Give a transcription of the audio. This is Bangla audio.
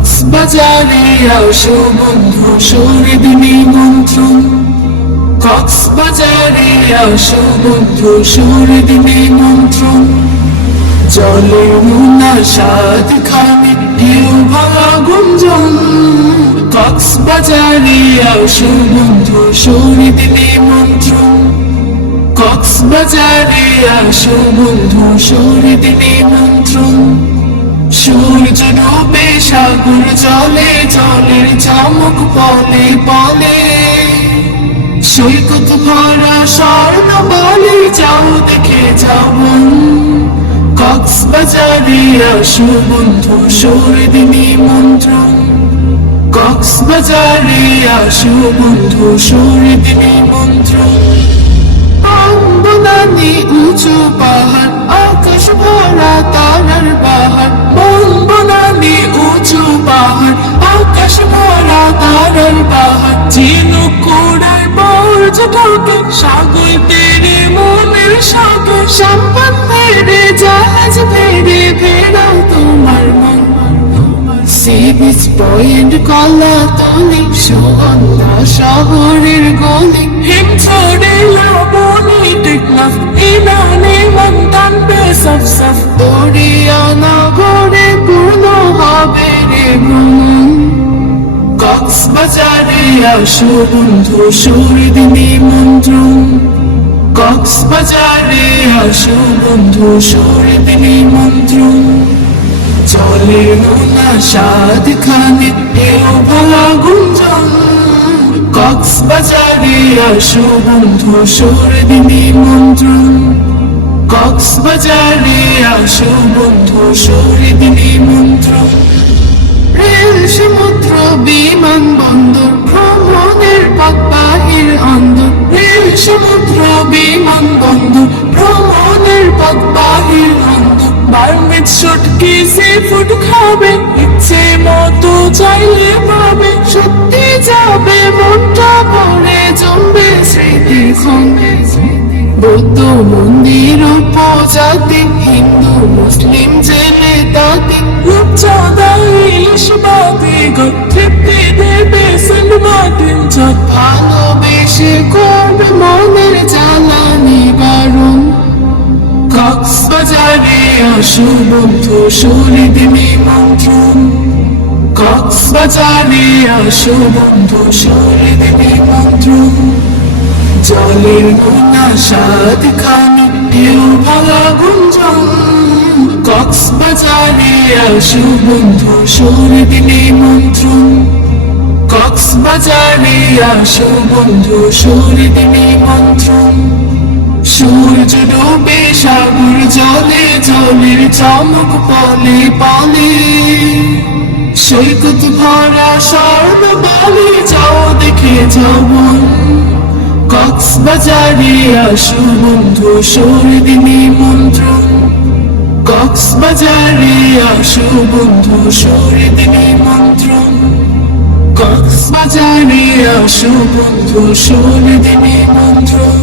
কক্সবাজারে আসো বন্ধু শহীদ নিমন্ত্রণ, কক্সবাজারে আসো বন্ধু শহীদ নিমন্ত্রণ। জলের মুনা স্বাদ খানে ঢেউ ভাঙা গুঞ্জন, কক্সবাজারে আসো বন্ধু শহীদ নিমন্ত্রণ, কক্সবাজারে আসো বন্ধু শহীদ নিমন্ত্রণ। সূর্য ডুবে সাগর জলে, জলের চমক পলে পলে, সৈকত ভরা স্বর্ণ বলে যাও দেখে যাও মন। কক্সবাজারে আসো বন্ধু শহীদ নিমন্ত্রণ, কক্সবাজারে আসো বন্ধু শহীদ নিমন্ত্রণ। বনানী উঁচু পাহাড়, আকাশ ভরা তারার বাহার, বনানী উঁচু পাহাড়, আকাশ ভরা তারার বাহার। ঝিনুক কুড়ায় পর্যটকে সাগর তেরে মনের সাগর, সম্পদ ফেরে জাহাজ ফেরে ফেরাও তোমার মন। সি বিচ পয়েন্ট কলা তলি, সুগন্ধা শহরের গলি, হিমছড়ে লবণী টেকনাফ, ইনানি মন্তানবে সব সব। দরিয়ানা গড়ে পূর্ণ হবে রে ভ্রমণ, কক্সবাজারে আসো বন্ধু শহীদ নিমন্ত্রণ, কক্সবাজারে আসো বন্ধু শহীদ নিমন্ত্রণ। জলের নোনা স্বাদ খানে ঢেউ ভাঙা গুঞ্জন, কক্সবাজারে আসো বন্ধু শহীদ নিমন্ত্রণ, কক্সবাজারে আসো বন্ধু শহীদ নিমন্ত্রণ। রেল সমুদ্র বিমান বন্দর ভ্রমণের পথ বাহির অন্দর, রেল সমুদ্র বিমান বন্দর ভ্রমণের পথ বাহির অন্দর। বার্মিজ শুটকি সি ফুড খাবে, ইচ্ছে মতো চাইলে পাবে, সত্যি যাবে মনটা ভরে জমবে স্মৃতির খন্দে। বৌদ্ধ মন্দির উপজাতি, হিন্দু মুসলিম জেলে তাঁতি, রূপচাঁদা ইলিশ বাতিঘর, তৃপ্তি দেবে সিনেমাটির চট। ভালোবেসে করবে মনের জ্বালা নিবারণ, কক্সবাজারে আসো বন্ধু শহীদ নিমন্ত্রণ, কক্সবাজারে আসো বন্ধু শহীদ নিমন্ত্রণ। জলের নোনা স্বাদ খানে ঢেউ ভাঙা গুঞ্জন, কক্সবাজারে আসো বন্ধু শহীদ নিমন্ত্রণ, কক্সবাজারে আসো বন্ধু শহীদ নিমন্ত্রণ। সূর্য ডুবে সাগর জলে, জলের চমক পলে পলে, সৈকত ভরা স্বর্ণ বলে যাও দেখে যাও মন। কক্সবাজারে আসো বন্ধু শহীদ নিমন্ত্রণ, কক্সবাজারে আসো বন্ধু শহীদ নিমন্ত্রণ, কক্সবাজারে আসো বন্ধু শহীদ নিমন্ত্রণ।